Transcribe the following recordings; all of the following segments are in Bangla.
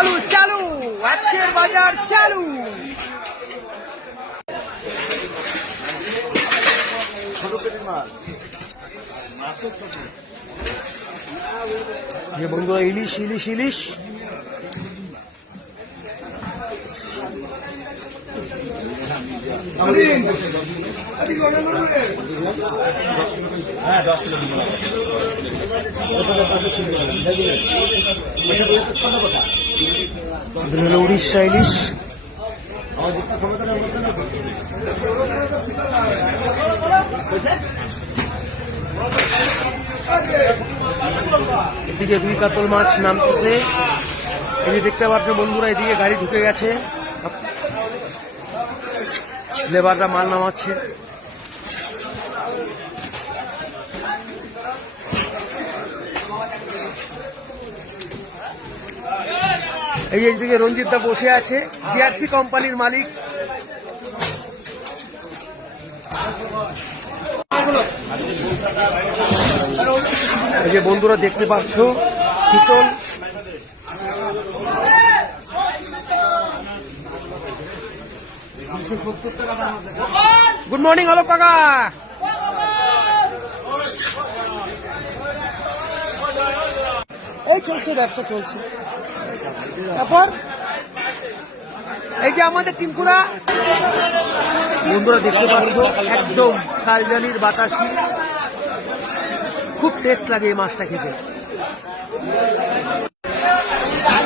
চালু চালু, আজকের বাজার চালু। যে বন্ধুরা ইলিশ ইলিশ ইলিশ উড়িষ্যা ইলিশ। এদিকে দুই কাতল মাছ নামতেছে, এই যে দেখতে পাচ্ছেন বন্ধুরা, এদিকে গাড়ি ঢুকে গেছে, লেবাররা মাল নামাচ্ছে। এই এইদিকে রঞ্জিত দা বসে আছে, জিআরসি কোম্পানির মালিক। এই যে বন্ধুরা দেখতে পাচ্ছ চিতল, গুড মর্নিং হলো কাকা। এই চলছে, ব্যবসা চলছে। তারপর এই যে আমাদের টিমকুরা বন্ধুরা দেখতে পাচ্ছ, একদম কালজানির বাতাসি, খুব টেস্ট লাগে এই মাছটা খেতে।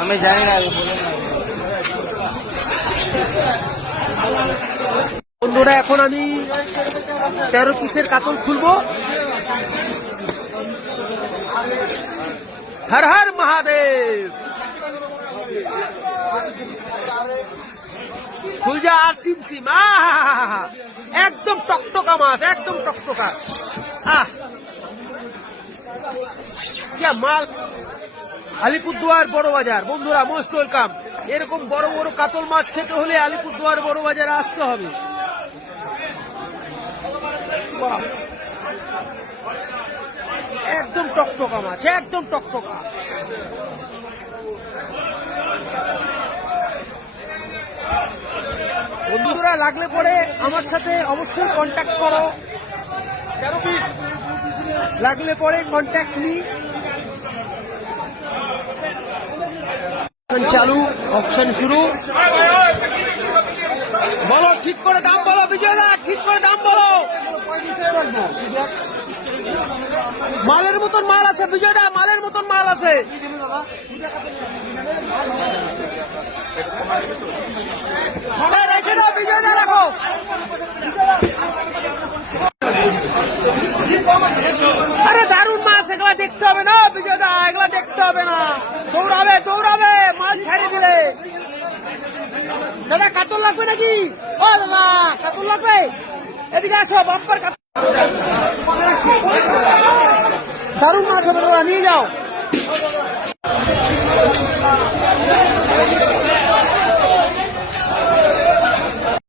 আমি জানি না বন্ধুরা, এখন আমি 13 পিসের কাতল খুলবো। হর হর মহাদেব। খুলজা আর সিমসিম, একদম টকটকা মাছ, একদম টকটকা। মাল আলিপুরদুয়ার বড় বাজার বন্ধুরা, মোস্ট ওয়েলকাম। এরকম বড় বড় কাতল মাছ খেতে হলে আলিপুরদুয়ার বড় বাজারে আসতে হবে। একদম টকটকা মাছ, একদম টকটকা। বন্ধুরা লাগলে পরে আমার সাথে অবশ্যই কন্ট্যাক্ট করো, লাগলে পরে কন্ট্যাক্ট নি। চালু, অপশন শুরু। বলো ঠিক করে দাম বলো বিজয় দা, ঠিক করে দাম বলো। মালের মতন মাল আছে বিজয় দা, মালের মতন মাল আছে। রেখে দাও বিজয় দা, রাখো। আরে দারুণ মাছ, এগুলা দেখতে হবে না বিজয় দা, এগুলা দেখতে হবে না। দৌড়াবে দৌড়াবে মাল ছেড়ে দিলে। দাদা কাতল লাগবে নাকি? ও দাদা কাতল লাগবে, এদিকে আসো। বাম্পার কাতল, দারুণ মাছ হবে, নিয়ে যাও।